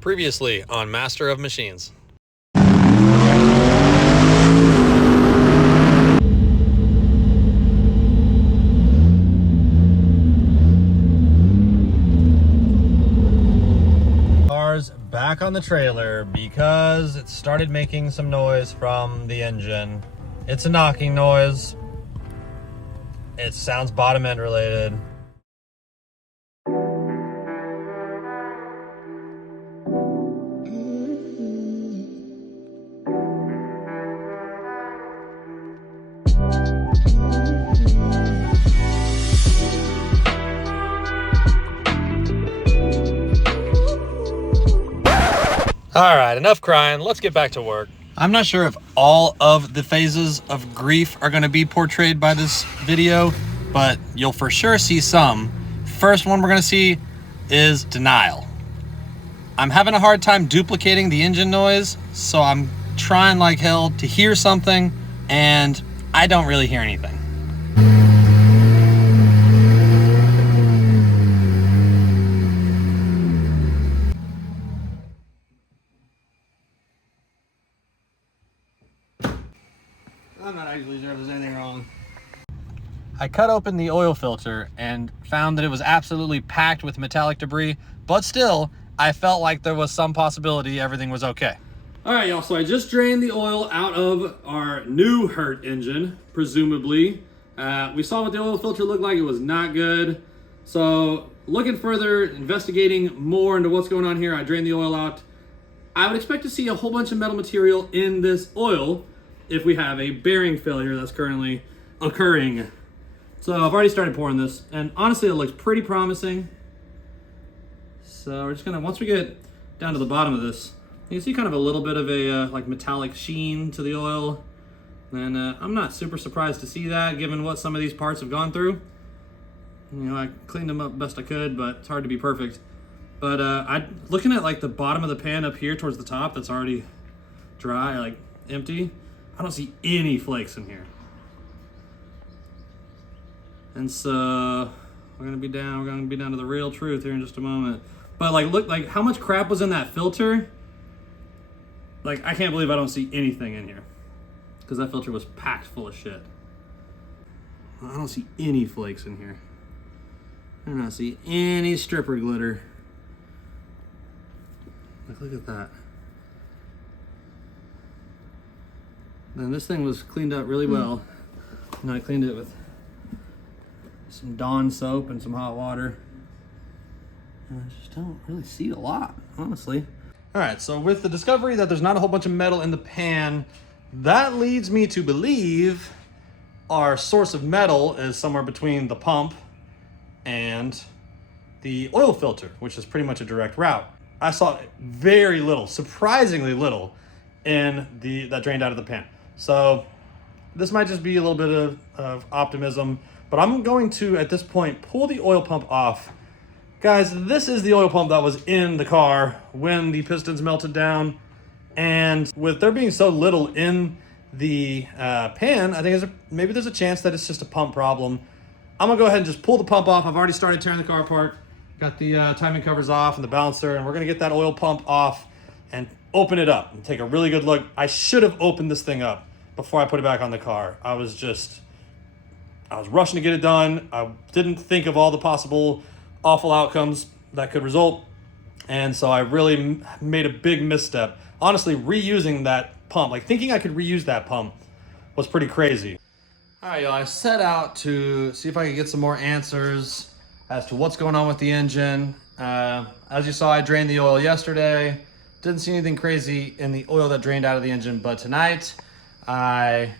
Previously on Master of Machines. Car's back on the trailer because it started making some noise from the engine. It's a knocking noise. It sounds bottom end related. All right, enough crying. Let's get back to work. I'm not sure if all of the phases of grief are going to be portrayed by this video, but you'll for sure see some. First one we're going to see is denial. I'm having a hard time duplicating the engine noise, so I'm trying like hell to hear something, and I don't really hear anything. I'm not actually sure if there's anything wrong. I cut open the oil filter and found that it was absolutely packed with metallic debris, but still, I felt like there was some possibility everything was okay. All right, y'all, so I just drained the oil out of our new Hurt engine, presumably. We saw what the oil filter looked like. It was not good. So looking further, investigating more into what's going on here, I drained the oil out. I would expect to see a whole bunch of metal material in this oil if we have a bearing failure that's currently occurring. So I've already started pouring this, and honestly it looks pretty promising. So we're just gonna, once we get down to the bottom of this, you can see kind of a little bit of a like metallic sheen to the oil. And I'm not super surprised to see that given what some of these parts have gone through. You know, I cleaned them up best I could, but it's hard to be perfect. But looking at like the bottom of the pan up here towards the top that's already dry, like empty, I don't see any flakes in here. And so we're gonna be down to the real truth here in just a moment. But like, look, like how much crap was in that filter? Like, I can't believe I don't see anything in here, because that filter was packed full of shit. I don't see any flakes in here. I do not see any stripper glitter. Like, look at that. Then this thing was cleaned up really well. And I cleaned it with some Dawn soap and some hot water. And I just don't really see a lot, honestly. All right, so with the discovery that there's not a whole bunch of metal in the pan, that leads me to believe our source of metal is somewhere between the pump and the oil filter, which is pretty much a direct route. I saw very little, surprisingly little, in that drained out of the pan. So this might just be a little bit of optimism, but I'm going to, at this point, pull the oil pump off. Guys, this is the oil pump that was in the car when the pistons melted down. And with there being so little in the pan, I think maybe there's a chance that it's just a pump problem. I'm gonna go ahead and just pull the pump off. I've already started tearing the car apart. Got the timing covers off and the balancer, and we're gonna get that oil pump off and open it up and take a really good look. I should have opened this thing up before I put it back on the car. I was rushing to get it done. I didn't think of all the possible awful outcomes that could result. And so I really made a big misstep. Honestly, reusing that pump, like thinking I could reuse that pump, was pretty crazy. All right, y'all, I set out to see if I could get some more answers as to what's going on with the engine. As you saw, I drained the oil yesterday. Didn't see anything crazy in the oil that drained out of the engine, but tonight well,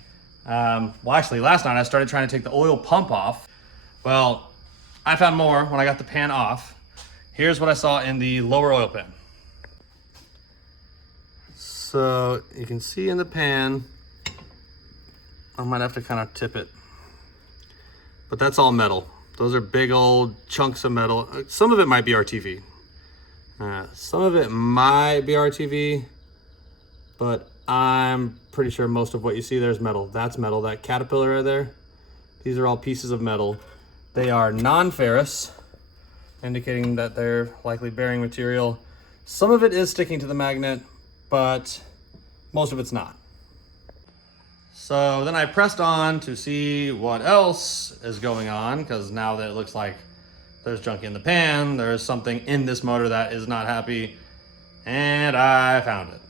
actually last night I started trying to take the oil pump off. Well, I found more when I got the pan off. Here's what I saw in the lower oil pan. So you can see in the pan, I might have to kind of tip it, but that's all metal. Those are big old chunks of metal. Some of it might be RTV. Some of it might be RTV, but I'm pretty sure most of what you see there is metal. That's metal, that caterpillar right there. These are all pieces of metal. They are non-ferrous, indicating that they're likely bearing material. Some of it is sticking to the magnet, but most of it's not. So then I pressed on to see what else is going on, because now that it looks like there's junk in the pan, there's something in this motor that is not happy, and I found it.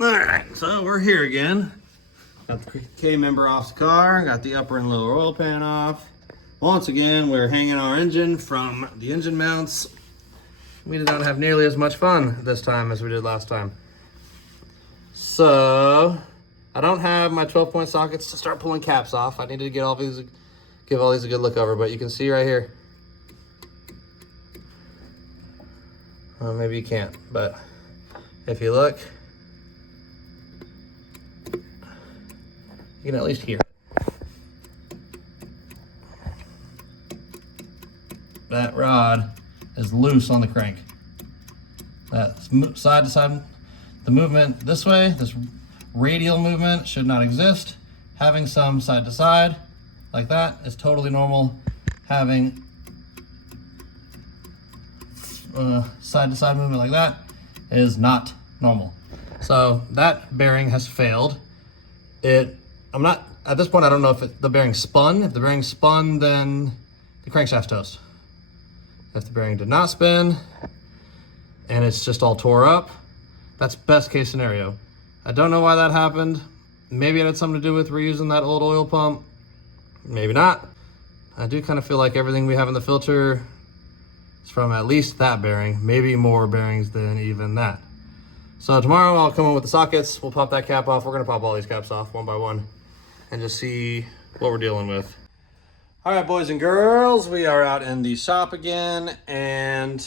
All right, so we're here again. Got the K member off the car, got the upper and lower oil pan off. Once again, we're hanging our engine from the engine mounts. We did not have nearly as much fun this time as we did last time. So, I don't have my 12-point sockets to start pulling caps off. I needed to get give all these a good look over, but you can see right here. Well, maybe you can't, but if you look, you can at least hear it. That rod is loose on the crank. That side to side, the movement this way, this radial movement should not exist. Having some side to side like that is totally normal. Having side to side movement like that is not normal. So that bearing has failed. I'm not, at this point, I don't know if the bearing spun. If the bearing spun, then the crankshaft's toast. If the bearing did not spin and it's just all tore up, that's best case scenario. I don't know why that happened. Maybe it had something to do with reusing that old oil pump. Maybe not. I do kind of feel like everything we have in the filter is from at least that bearing, maybe more bearings than even that. So tomorrow I'll come in with the sockets. We'll pop that cap off. We're gonna pop all these caps off one by one and just see what we're dealing with. All right, boys and girls, we are out in the shop again and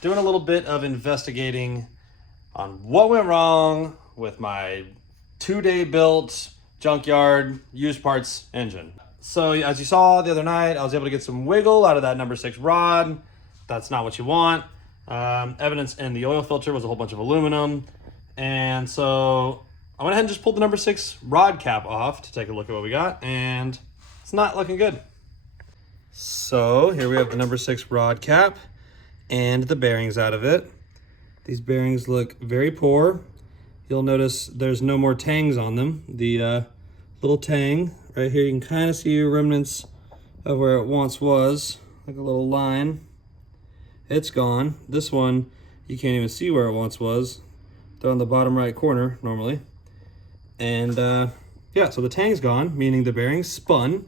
doing a little bit of investigating on what went wrong with my 2-day built junkyard used parts engine. So as you saw the other night, I was able to get some wiggle out of that number 6 rod. That's not what you want. Evidence in the oil filter was a whole bunch of aluminum. And so I went ahead and just pulled the number 6 rod cap off to take a look at what we got, and it's not looking good. So here we have the number 6 rod cap and the bearings out of it. These bearings look very poor. You'll notice there's no more tangs on them. The little tang right here, you can kind of see remnants of where it once was, like a little line. It's gone. This one, you can't even see where it once was. They're on the bottom right corner normally. And yeah, so the tang's gone, meaning the bearing spun.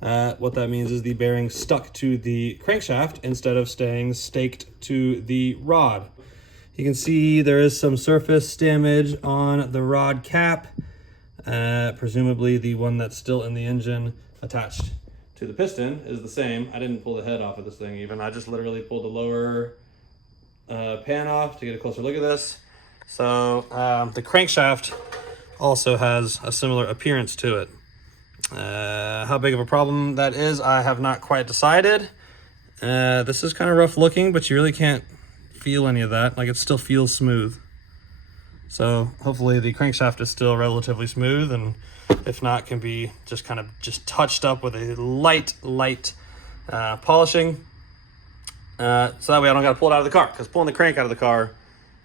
What that means is the bearing stuck to the crankshaft instead of staying staked to the rod. You can see there is some surface damage on the rod cap, presumably the one that's still in the engine attached to the piston is the same. I didn't pull the head off of this thing even. I just literally pulled the lower pan off to get a closer look at this. So the crankshaft also has a similar appearance to it. How big of a problem that is, I have not quite decided. This is kind of rough looking, but you really can't feel any of that. Like, it still feels smooth. So hopefully the crankshaft is still relatively smooth, and if not, can be just kind of touched up with a light polishing. So that way I don't got to pull it out of the car, because pulling the crank out of the car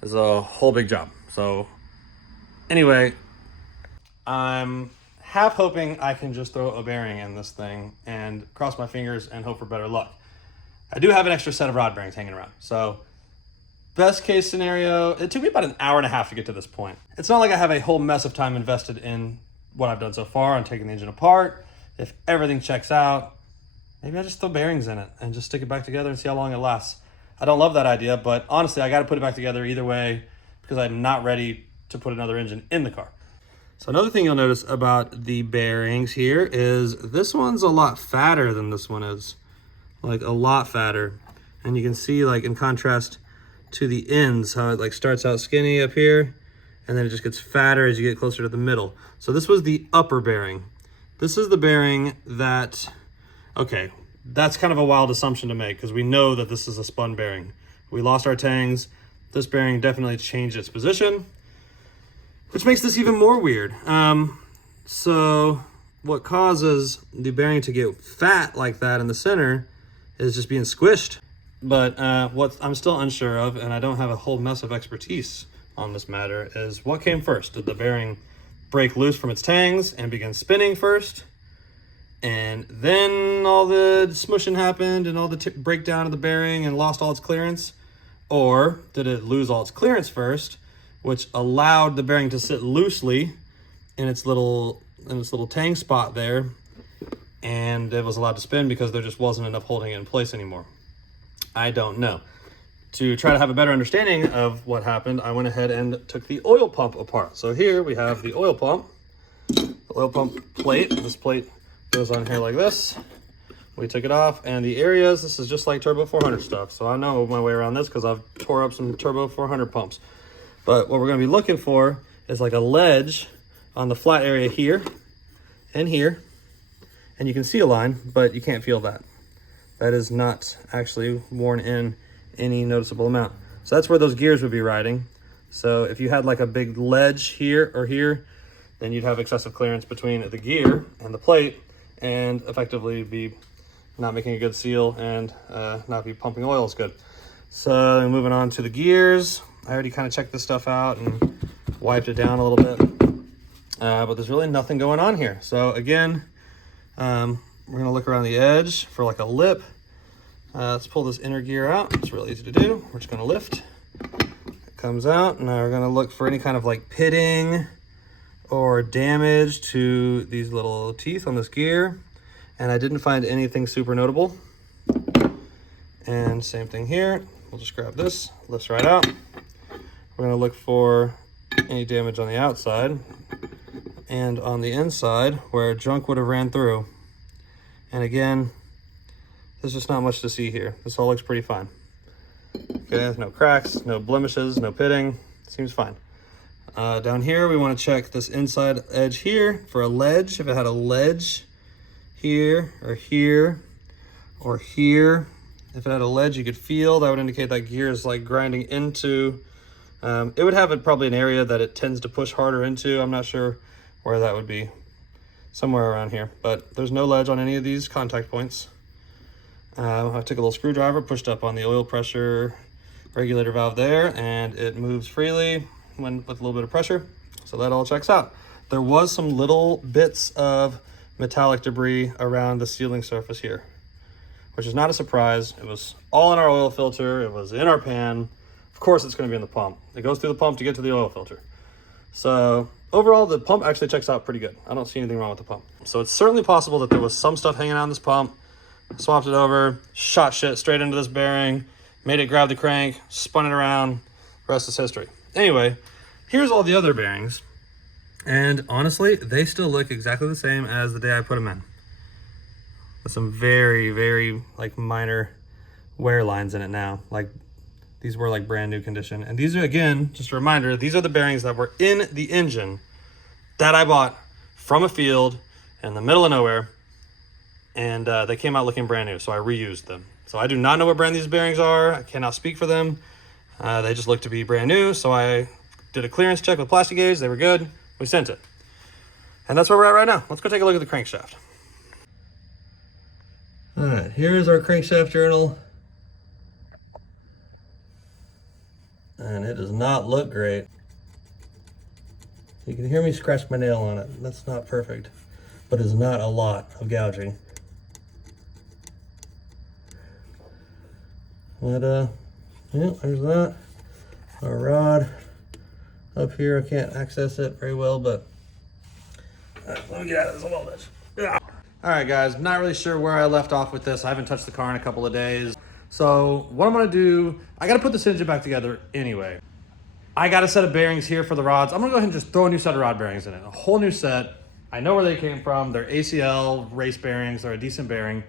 is a whole big job. So anyway, I'm half hoping I can just throw a bearing in this thing and cross my fingers and hope for better luck. I do have an extra set of rod bearings hanging around. So best case scenario, it took me about an hour and a half to get to this point. It's not like I have a whole mess of time invested in what I've done so far on taking the engine apart. If everything checks out, maybe I just throw bearings in it and just stick it back together and see how long it lasts. I don't love that idea, but honestly, I got to put it back together either way because I'm not ready to put another engine in the car. So another thing you'll notice about the bearings here is this one's a lot fatter than this one is. Like, a lot fatter. And you can see, like, in contrast to the ends, how it like starts out skinny up here and then it just gets fatter as you get closer to the middle. So this was the upper bearing. This is the bearing that, okay, that's kind of a wild assumption to make because we know that this is a spun bearing. We lost our tangs. This bearing definitely changed its position, which makes this even more weird. So what causes the bearing to get fat like that in the center is just being squished. But what I'm still unsure of, and I don't have a whole mess of expertise on this matter, is what came first. Did the bearing break loose from its tangs and begin spinning first? And then all the smushing happened and all the breakdown of the bearing and lost all its clearance? Or did it lose all its clearance first, which allowed the bearing to sit loosely in its little tang spot there, and it was allowed to spin because there just wasn't enough holding it in place anymore? I don't know. To try to have a better understanding of what happened, I went ahead and took the oil pump apart. So here we have the oil pump plate. This plate goes on here like this. We took it off, and the areas, this is just like Turbo 400 stuff. So I know my way around this because I've tore up some Turbo 400 pumps. But what we're gonna be looking for is like a ledge on the flat area here and here. And you can see a line, but you can't feel that. That is not actually worn in any noticeable amount. So that's where those gears would be riding. So if you had like a big ledge here or here, then you'd have excessive clearance between the gear and the plate, and effectively be not making a good seal and not be pumping oil as good. So moving on to the gears, I already kind of checked this stuff out and wiped it down a little bit, but there's really nothing going on here. So again, we're gonna look around the edge for like a lip. Let's pull this inner gear out. It's really easy to do. We're just gonna lift. It comes out. Now we're gonna look for any kind of like pitting or damage to these little teeth on this gear. And I didn't find anything super notable. And same thing here. We'll just grab this, lifts right out. We're gonna look for any damage on the outside and on the inside where junk would have ran through. And again, there's just not much to see here. This all looks pretty fine. Okay, no cracks, no blemishes, no pitting. Seems fine. Down here, we want to check this inside edge here for a ledge. If it had a ledge here or here or here, if it had a ledge you could feel, that would indicate that gear is like grinding into. It would have probably an area that it tends to push harder into. I'm not sure where that would be. Somewhere around here, but there's no ledge on any of these contact points. I took a little screwdriver, pushed up on the oil pressure regulator valve there, and it moves freely when with a little bit of pressure. So that all checks out. There was some little bits of metallic debris around the sealing surface here, which is not a surprise. It was all in our oil filter. It was in our pan. Of course it's going to be in the pump. It goes through the pump to get to the oil filter. So overall, the pump actually checks out pretty good. I don't see anything wrong with the pump. So it's certainly possible that there was some stuff hanging on this pump, swapped it over, shot shit straight into this bearing, made it grab the crank, spun it around, rest is history. Anyway, here's all the other bearings. And honestly, they still look exactly the same as the day I put them in. With some very, very like minor wear lines in it now. Like these were like brand new condition. And these are, again, just a reminder, these are the bearings that were in the engine that I bought from a field in the middle of nowhere. And they came out looking brand new, so I reused them. So I do not know what brand these bearings are. I cannot speak for them. They just look to be brand new. So I did a clearance check with plastic gauge. They were good. We sent it. And that's where we're at right now. Let's go take a look at the crankshaft. All right, here's our crankshaft journal. And it does not look great. You can hear me scratch my nail on it. That's not perfect, but it's not a lot of gouging. But yeah, there's that. Our rod up here, I can't access it very well, but let me get out of this a little bit. Yeah. All right, guys, not really sure where I left off with this. I haven't touched the car in a couple of days. So what I'm gonna do, I gotta put this engine back together anyway. I got a set of bearings here for the rods. I'm gonna go ahead and just throw a new set of rod bearings in it, a whole new set. I know where they came from. They're ACL race bearings. They're a decent bearing,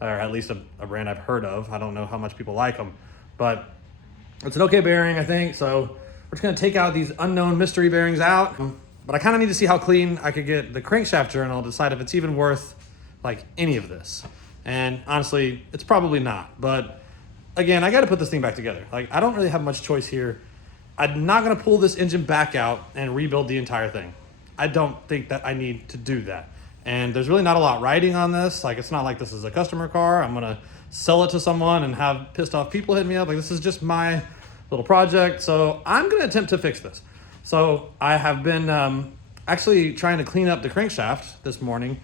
or at least a brand I've heard of. I don't know how much people like them, but it's an okay bearing, I think. So we're just gonna take out these unknown mystery bearings out. But I kind of need to see how clean I could get the crankshaft journal, decide if it's even worth like any of this. And honestly, it's probably not. But again, I got to put this thing back together. Like, I don't really have much choice here. I'm not going to pull this engine back out and rebuild the entire thing. I don't think that I need to do that. And there's really not a lot riding on this. Like, it's not like this is a customer car. I'm going to sell it to someone and have pissed off people hit me up. Like, this is just my little project. So I'm going to attempt to fix this. So I have been actually trying to clean up the crankshaft this morning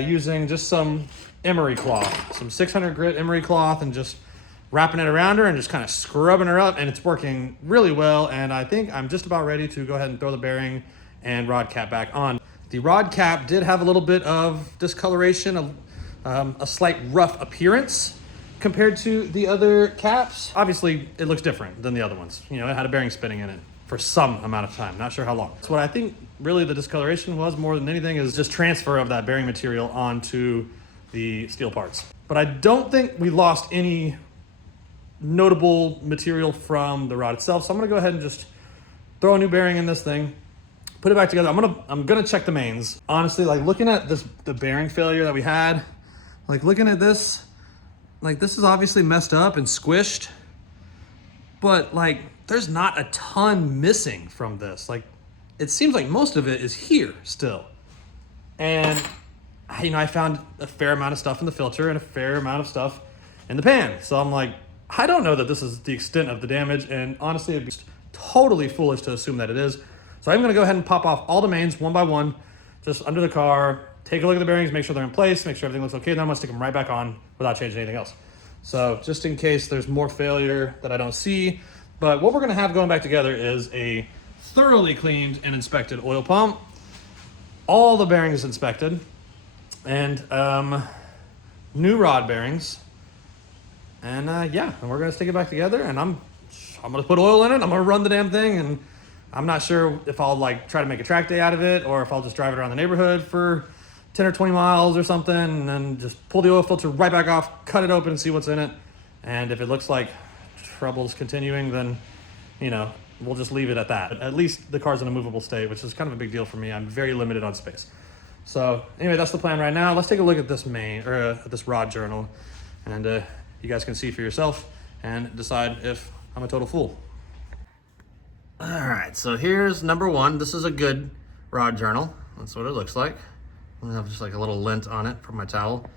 using just some emery cloth, some 600 grit emery cloth, and just wrapping it around her and just kind of scrubbing her up, and it's working really well. And I think I'm just about ready to go ahead and throw the bearing and rod cap back on. The rod cap did have a little bit of discoloration, a slight rough appearance compared to the other caps. Obviously, it looks different than the other ones. You know, it had a bearing spinning in it for some amount of time, not sure how long. So what I think really the discoloration was more than anything is just transfer of that bearing material onto the steel parts. But I don't think we lost any notable material from the rod itself. So I'm gonna go ahead and just throw a new bearing in this thing, put it back together. I'm gonna check the mains. Honestly, like looking at the bearing failure that we had, like looking at this, like this is obviously messed up and squished, but like there's not a ton missing from this. Like it seems like most of it is here still. And you know, I found a fair amount of stuff in the filter and a fair amount of stuff in the pan. So I'm like, I don't know that this is the extent of the damage, and honestly, it'd be totally foolish to assume that it is. So I'm gonna go ahead and pop off all the mains one by one, just under the car, take a look at the bearings, make sure they're in place, make sure everything looks okay, then I'm gonna stick them right back on without changing anything else. So just in case there's more failure that I don't see, but what we're gonna have going back together is a thoroughly cleaned and inspected oil pump, all the bearings inspected, and new rod bearings. And yeah, and we're gonna stick it back together, and I'm gonna put oil in it, I'm gonna run the damn thing, and I'm not sure if I'll like try to make a track day out of it or if I'll just drive it around the neighborhood for 10 or 20 miles or something, and then just pull the oil filter right back off, cut it open and see what's in it. And if it looks like trouble's continuing, then, you know, we'll just leave it at that. At least the car's in a movable state, which is kind of a big deal for me. I'm very limited on space. So anyway, that's the plan right now. Let's take a look at this this rod journal, and you guys can see for yourself and decide if I'm a total fool. All right, so here's number one. This is a good rod journal. That's what it looks like. I have just like a little lint on it from my towel.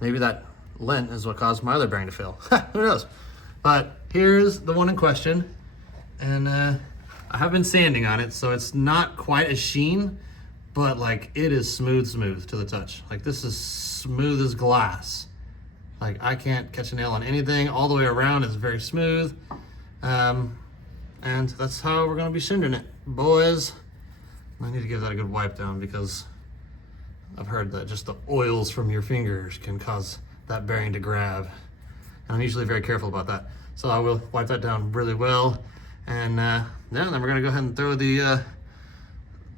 Maybe that lint is what caused my other bearing to fail. Who knows? But here's the one in question. And I have been sanding on it, so it's not quite as sheen, but like it is smooth to the touch. Like this is smooth as glass. Like I can't catch a nail on anything. All the way around is very smooth. And that's how we're gonna be sending it, boys. I need to give that a good wipe down because I've heard that just the oils from your fingers can cause that bearing to grab. And I'm usually very careful about that. So I will wipe that down really well. And yeah, then we're gonna go ahead and throw the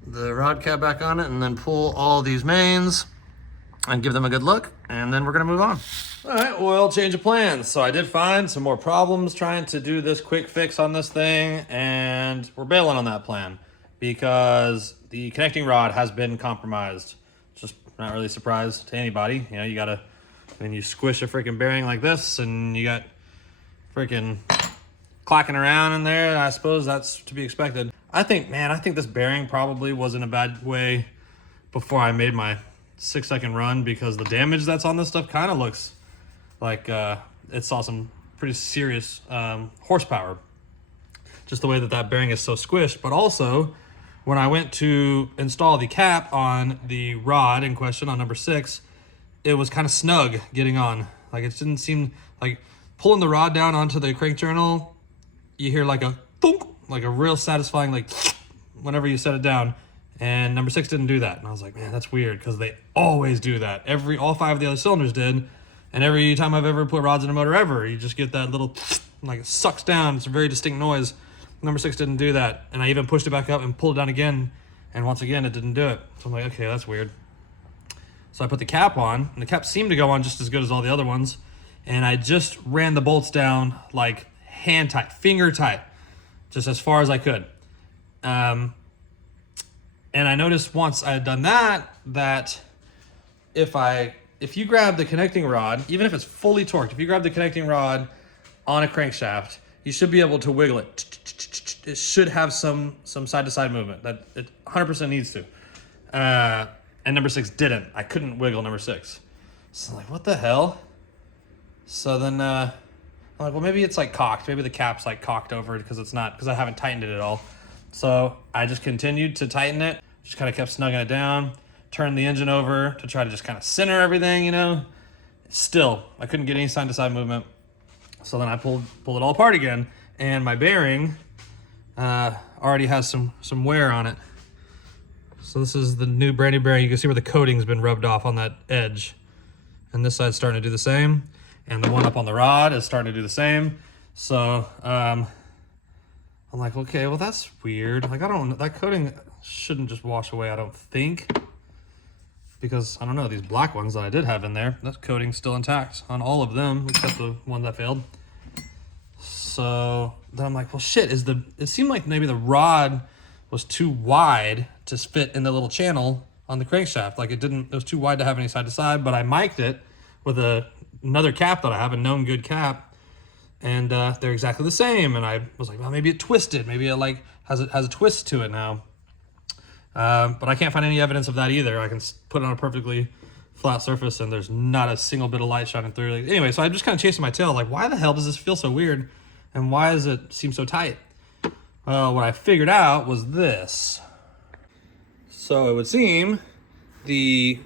rod cap back on it and then pull all these mains and give them a good look, and then we're gonna move on. All right, well, change of plans. So I did find some more problems trying to do this quick fix on this thing, and we're bailing on that plan because the connecting rod has been compromised. Just not really a surprise to anybody. You know, you gotta, when you squish a freaking bearing like this and you got freaking clacking around in there, I suppose that's to be expected. I think this bearing probably was in a bad way before I made my 6-second run, because the damage that's on this stuff kind of looks like it saw some pretty serious horsepower. Just the way that bearing is so squished. But also, when I went to install the cap on the rod in question on number 6, it was kind of snug getting on. Like it didn't seem like pulling the rod down onto the crank journal, you hear like a thunk, like a real satisfying like whenever you set it down. And number 6 didn't do that. And I was like, man, that's weird, because they always do that. All 5 of the other cylinders did. And every time I've ever put rods in a motor ever, you just get that little, like it sucks down. It's a very distinct noise. Number 6 didn't do that. And I even pushed it back up and pulled it down again. And once again, it didn't do it. So I'm like, okay, that's weird. So I put the cap on, and the cap seemed to go on just as good as all the other ones. And I just ran the bolts down like hand tight, finger tight, just as far as I could. And I noticed once I had done that if you grab the connecting rod, even if it's fully torqued, if you grab the connecting rod on a crankshaft, you should be able to wiggle it. It should have some side-to-side movement that it 100% needs to. And number 6 didn't. I couldn't wiggle number 6. So I'm like, what the hell? So then I'm like, well, maybe it's like cocked. Maybe the cap's like cocked over because it's not, because I haven't tightened it at all. So I just continued to tighten it, just kind of kept snugging it down, turned the engine over to try to just kind of center everything, you know. Still, I couldn't get any side-to-side movement. So then I pulled it all apart again, and my bearing already has some wear on it. So this is the new brand new bearing. You can see where the coating's been rubbed off on that edge. And this side's starting to do the same. And the one up on the rod is starting to do the same. So I'm like, okay, well that's weird. Like that coating shouldn't just wash away, I don't think. Because I don't know, these black ones that I did have in there, that coating's still intact on all of them, except the one that failed. So then I'm like, well shit, it seemed like maybe the rod was too wide to fit in the little channel on the crankshaft. Like it was too wide to have any side to side, but I mic'd it with another cap that I have, a known good cap, and they're exactly the same. And I was like, well, maybe it twisted. Maybe it like has a twist to it now. But I can't find any evidence of that either. I can put it on a perfectly flat surface and there's not a single bit of light shining through. Like, anyway, so I'm just kind of chasing my tail. Like, why the hell does this feel so weird? And why does it seem so tight? Well, what I figured out was this. So it would seem the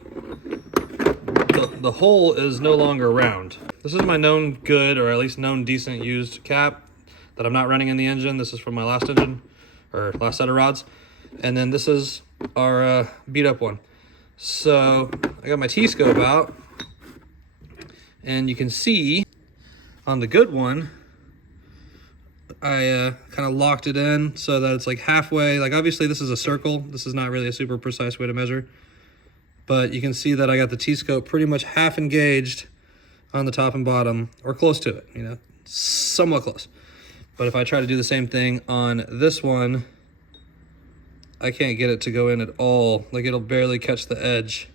hole is no longer round. This is my known good, or at least known decent used cap that I'm not running in the engine. This is from my last engine, or last set of rods. And then this is our beat up one. So I got my T-scope out, and you can see on the good one, I kind of locked it in so that it's like halfway. Like obviously this is a circle. This is not really a super precise way to measure. But you can see that I got the T-scope pretty much half engaged on the top and bottom, or close to it, you know, somewhat close. But if I try to do the same thing on this one, I can't get it to go in at all. Like it'll barely catch the edge.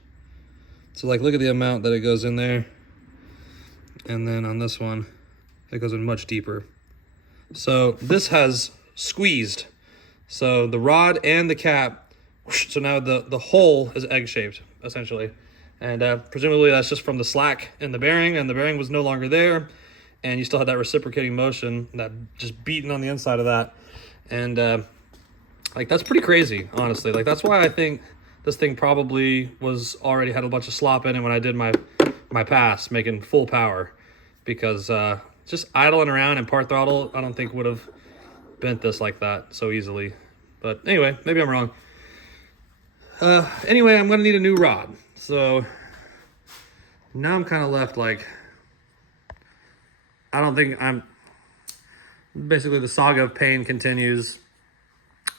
So like look at the amount that it goes in there. And then on this one, it goes in much deeper. So this has squeezed. So the rod and the cap, so now the hole is egg-shaped, essentially. And presumably that's just from the slack in the bearing, and the bearing was no longer there. And you still had that reciprocating motion, that just beating on the inside of that. And like that's pretty crazy, honestly. Like that's why I think this thing probably was already had a bunch of slop in it when I did my pass, making full power. Because just idling around and part throttle, I don't think would have bent this like that so easily. But anyway, maybe I'm wrong. Anyway, I'm gonna need a new rod. So now I'm kind of left like, I don't think basically the saga of pain continues.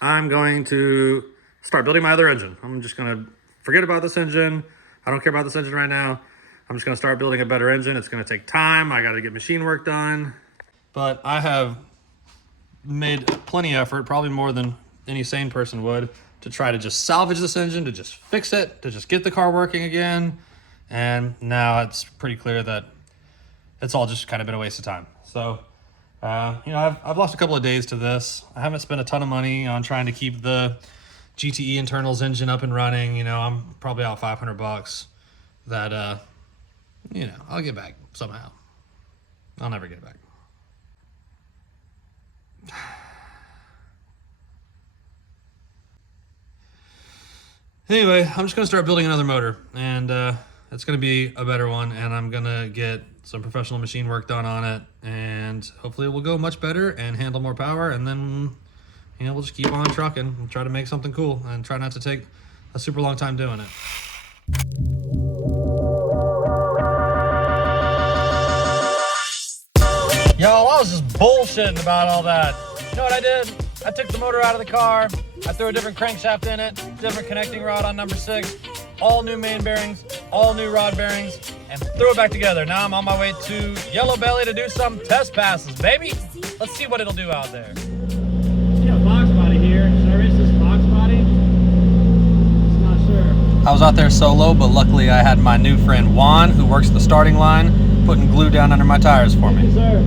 I'm going to start building my other engine. I'm just gonna forget about this engine. I don't care about this engine right now. I'm just gonna start building a better engine. It's gonna take time. I gotta get machine work done. But I have made plenty of effort, probably more than any sane person would, to try to just salvage this engine, to just fix it, to just get the car working again. And now it's pretty clear that it's all just kind of been a waste of time. So, you know, I've lost a couple of days to this. I haven't spent a ton of money on trying to keep the GTE internals engine up and running. You know, I'm probably out $500 that, you know, I'll get back somehow. I'll never get it back. Anyway, I'm just gonna start building another motor, and it's gonna be a better one, and I'm gonna get some professional machine work done on it, and hopefully it will go much better and handle more power, and then, you know, we'll just keep on trucking and try to make something cool and try not to take a super long time doing it. Yo, I was just bullshitting about all that. You know what I did? I took the motor out of the car, I threw a different crankshaft in it, different connecting rod on number 6, all new main bearings, all new rod bearings, and threw it back together. Now I'm on my way to Yellow Belly to do some test passes, baby. Let's see what it'll do out there. Yeah, box body here. Should I race this box body? Just not sure. I was out there solo, but luckily I had my new friend Juan, who works the starting line, putting glue down under my tires for me. Yes, sir.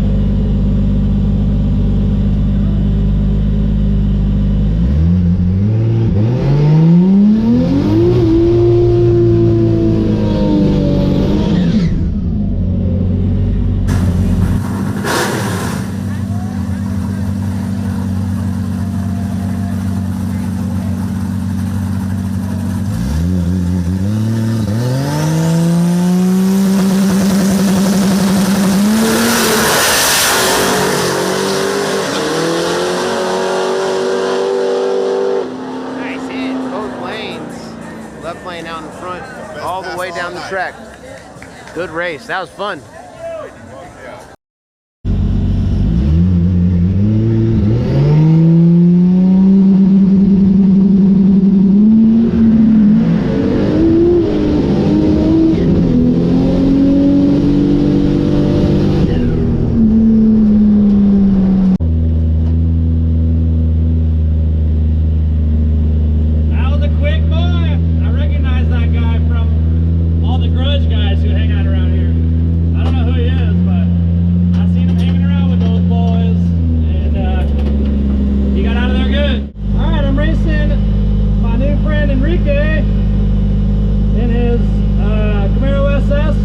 way down the track. Good race. That was fun.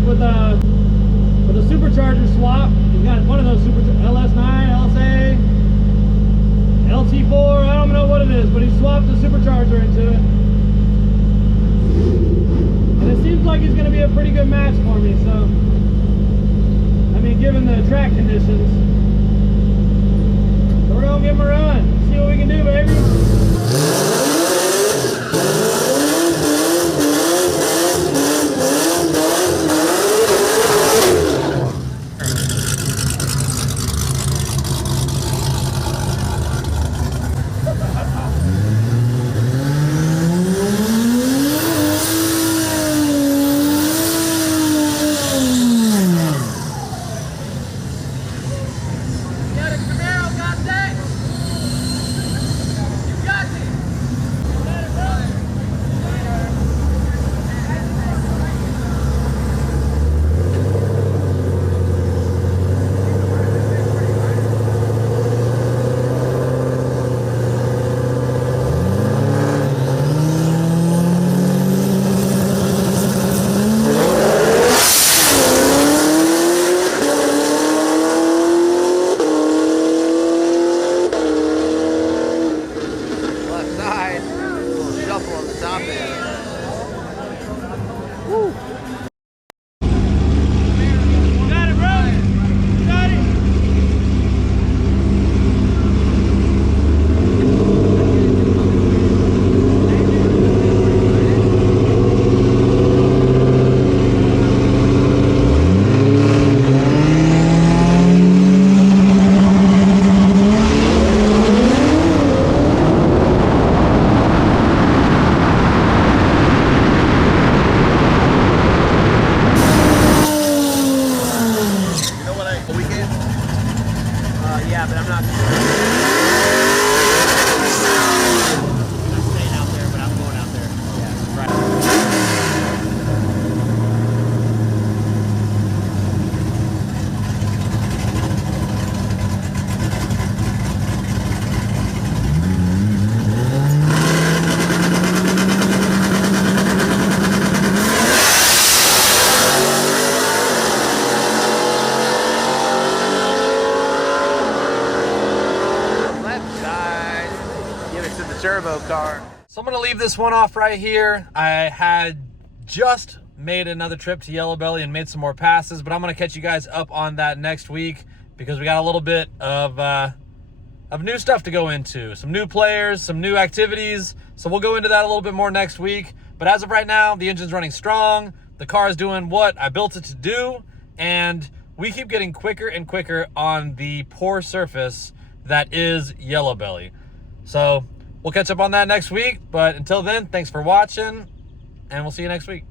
With a supercharger swap. He's got one of those LS9, LSA, LT4, I don't know what it is, but he swapped the supercharger into it. And it seems like he's going to be a pretty good match for me, so, I mean, given the track conditions. So we're going to give him a run, see what we can do, baby. Yeah, but I'm not. I'm staying out there, but I'm going out there. Yeah, right. Turbo car. So I'm gonna leave this one off right here. I had just made another trip to Yellow Belly and made some more passes, but I'm gonna catch you guys up on that next week because we got a little bit of new stuff to go into, some new players, some new activities. So we'll go into that a little bit more next week. But as of right now, the engine's running strong. The car is doing what I built it to do, and we keep getting quicker and quicker on the poor surface that is Yellow Belly. So we'll catch up on that next week, but until then, thanks for watching, and we'll see you next week.